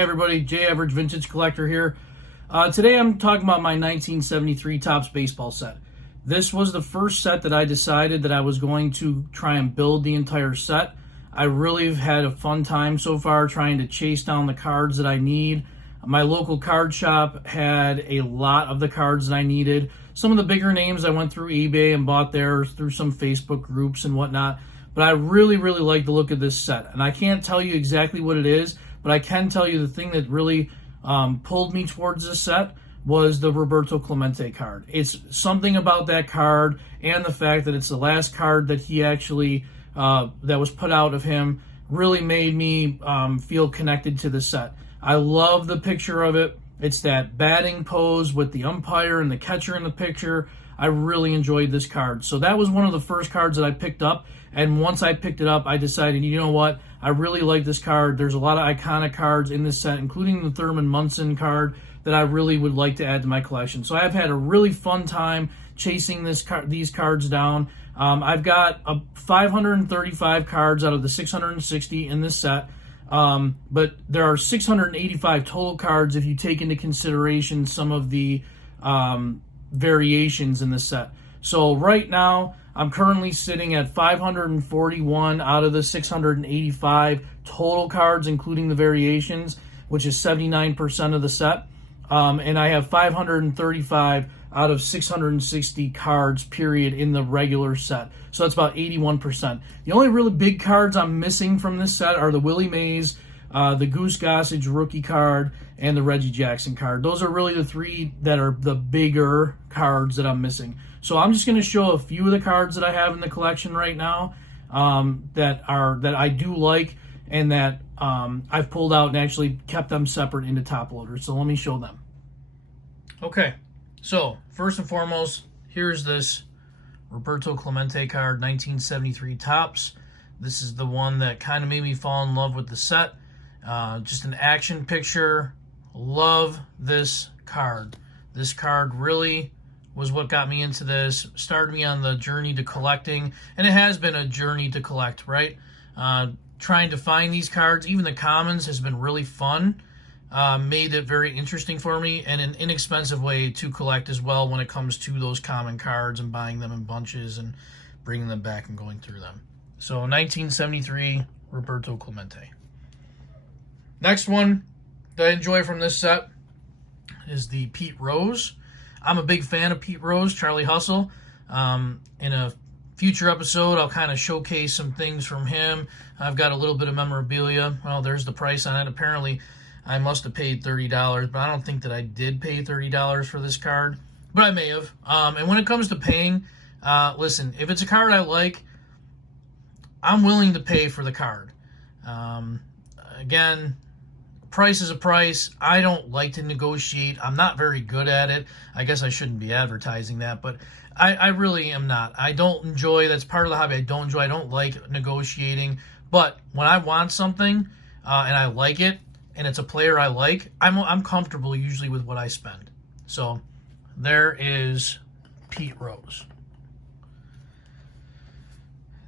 Hey everybody, J Average Vintage Collector here. Today I'm talking about my 1973 Topps baseball set. This was the first set that I decided that I was going to try and build the entire set. I really have had a fun time so far trying to chase down the cards that I need. My local card shop had a lot of the cards that I needed. Some of the bigger names I went through eBay and bought there through some Facebook groups and whatnot. But I really like the look of this set. And I can't tell you exactly what it is, but I can tell you the thing that really pulled me towards this set was the Roberto Clemente card. It's something about that card and the fact that it's the last card that he actually, that was put out of him, really made me feel connected to the set. I love the picture of it. It's that batting pose with the umpire and the catcher in the picture. I really enjoyed this card. So that was one of the first cards that I picked up. And once I picked it up, I decided, you know what? I really like this card. There's a lot of iconic cards in this set, including the Thurman Munson card that I really would like to add to my collection. So I've had a really fun time chasing these cards down. I've got 535 cards out of the 660 in this set. But there are 685 total cards if you take into consideration some of the variations in the set. So right now, I'm currently sitting at 541 out of the 685 total cards, including the variations, which is 79% of the set. And I have 535 out of 660 cards, period, in the regular set. So that's about 81%. The only really big cards I'm missing from this set are the Willie Mays, the Goose Gossage rookie card, and the Reggie Jackson card. Those are really the three that are the bigger cards that I'm missing. So I'm just going to show a few of the cards that I have in the collection right now that I do like and that I've pulled out and actually kept them separate into top loaders. So let me show them. Okay, so first and foremost, here's this Roberto Clemente card, 1973 Topps. This is the one that kind of made me fall in love with the set. Just an action picture. Love this card. This card really was what got me into this, started me on the journey to collecting, and it has been a journey to collect, right? Trying to find these cards, even the commons, has been really fun. Made it very interesting for me, and an inexpensive way to collect as well when it comes to those common cards and buying them in bunches and bringing them back and going through them. So 1973 Roberto Clemente. Next one that I enjoy from this set is the Pete Rose. I'm a big fan of Pete Rose, Charlie Hustle. In a future episode, I'll kind of showcase some things from him. I've got a little bit of memorabilia. Well, there's the price on it. Apparently, I must have paid $30, but I don't think that I did pay $30 for this card, but I may have. And when it comes to paying, listen, if it's a card I like, I'm willing to pay for the card. Again, price is a price. I don't like to negotiate. I'm not very good at it. I guess I shouldn't be advertising that, but I really am not. I don't enjoy, that's part of the hobby. I don't like negotiating, but when I want something and I like it and it's a player I like, I'm comfortable usually with what I spend. So there is Pete Rose.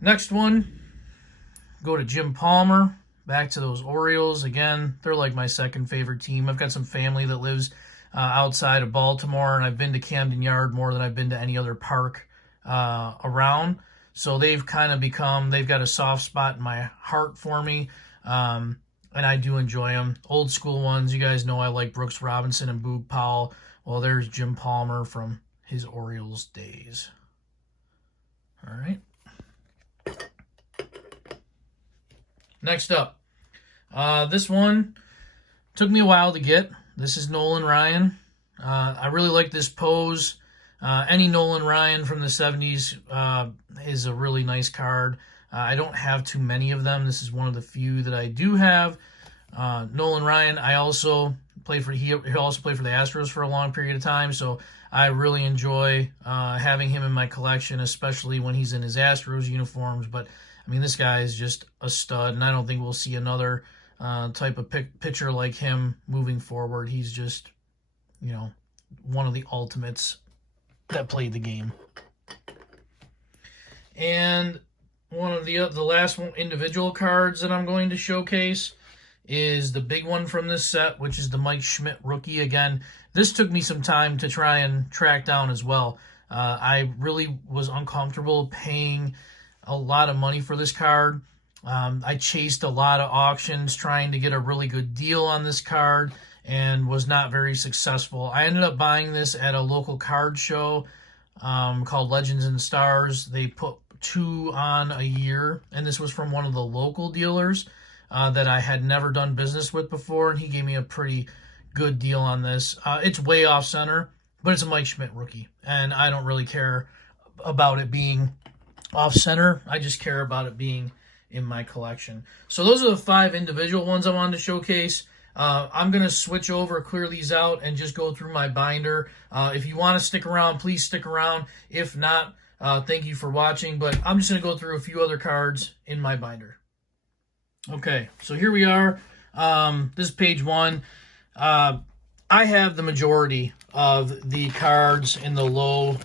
Next one, go to Jim Palmer. Back to those Orioles. Again, they're like my second favorite team. I've got some family that lives outside of Baltimore, and I've been to Camden Yard more than I've been to any other park around. So they've kind of they've got a soft spot in my heart for me, and I do enjoy them. Old school ones. You guys know I like Brooks Robinson and Boog Powell. Well, there's Jim Palmer from his Orioles days. All right. Next up, this one took me a while to get. This is Nolan Ryan. I really like this pose. Any Nolan Ryan from the 70s is a really nice card. I don't have too many of them. This is one of the few that I do have. Nolan Ryan, he also played for the Astros for a long period of time, so I really enjoy having him in my collection, especially when he's in his Astros uniforms. But I mean, this guy is just a stud, and I don't think we'll see another type of pitcher like him moving forward. He's just, one of the ultimates that played the game. And one of the last individual cards that I'm going to showcase is the big one from this set, which is the Mike Schmidt rookie. Again, this took me some time to try and track down as well. I really was uncomfortable paying a lot of money for this card. I chased a lot of auctions trying to get a really good deal on this card and was not very successful. I ended up buying this at a local card show called Legends and Stars. They put 2 on a year, and this was from one of the local dealers that I had never done business with before, and he gave me a pretty good deal on this. It's way off center, but it's a Mike Schmidt rookie, and I don't really care about it being off center. I just care about it being in my collection. So those are the 5 individual ones I wanted to showcase. I'm going to switch over, clear these out, and just go through my binder. If you want to stick around, please stick around. If not, thank you for watching, but I'm just going to go through a few other cards in my binder. Okay, so here we are. This is page 1. I have the majority of the cards in the low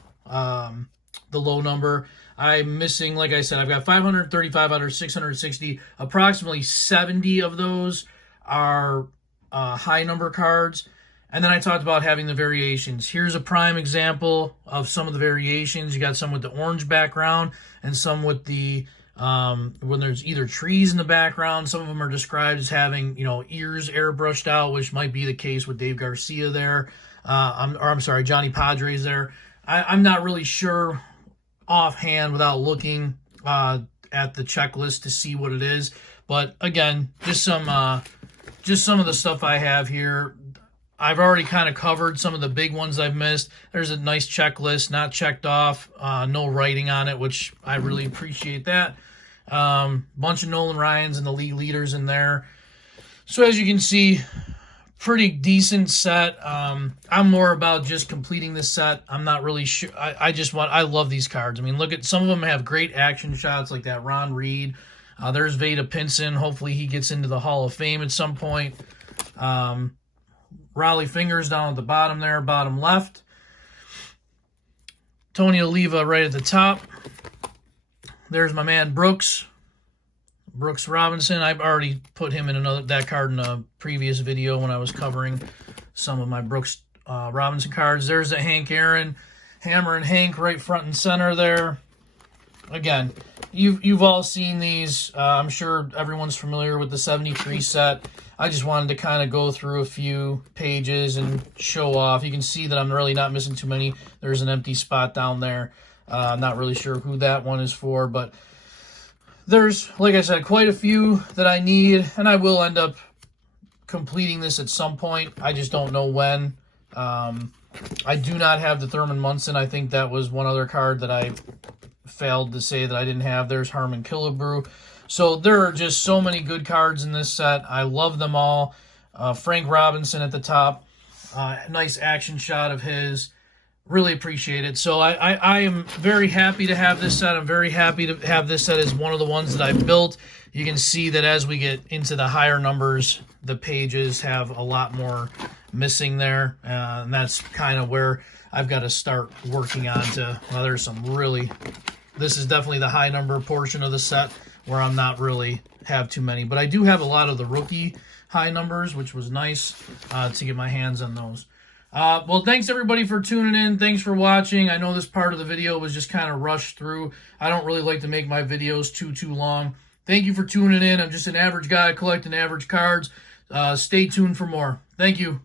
number. I'm missing, like I said, I've got 535 out of 660. Approximately 70 of those are high number cards. And then I talked about having the variations. Here's a prime example of some of the variations. You got some with the orange background and some with the when there's either trees in the background. Some of them are described as having, ears airbrushed out, which might be the case with Dave Garcia there. I'm sorry, Johnny Padres there. I'm not really sure offhand without looking at the checklist to see what it is. But again, just some of the stuff I have here. I've already kind of covered some of the big ones I've missed. There's a nice checklist, not checked off, no writing on it, which I really appreciate that. Bunch of Nolan Ryans and the league leaders in there. So as you can see, pretty decent set. I'm more about just completing this set. I'm not really sure. I love these cards. I mean, look at some of them have great action shots like that Ron Reed. There's Vada Pinson. Hopefully he gets into the Hall of Fame at some point. Raleigh Fingers down at the bottom there, bottom left. Tony Oliva right at the top. There's my man Brooks Robinson. I've already put him in that card in a previous video when I was covering some of my Brooks Robinson cards. There's the Hank Aaron, Hammer and Hank right front and center there. Again, you've all seen these. I'm sure everyone's familiar with the 73 set. I just wanted to kind of go through a few pages and show off. You can see that I'm really not missing too many. There's an empty spot down there. I'm not really sure who that one is for, but there's, like I said, quite a few that I need, and I will end up completing this at some point. I just don't know when. I do not have the Thurman Munson. I think that was one other card that I failed to say that I didn't have. There's Harmon Killebrew. So there are just so many good cards in this set. I love them all. Frank Robinson at the top. Nice action shot of his. Really appreciate it. So I am very happy to have this set. I'm very happy to have this set as one of the ones that I've built. You can see that as we get into the higher numbers, the pages have a lot more missing there. And that's kind of where I've got to start working on to, well, there's some really, this is definitely the high number portion of the set where I'm not really have too many. But I do have a lot of the rookie high numbers, which was nice to get my hands on those. Well, thanks everybody for tuning in. Thanks for watching. I know this part of the video was just kind of rushed through. I don't really like to make my videos too long. Thank you for tuning in. I'm just an average guy collecting average cards. Stay tuned for more. Thank you.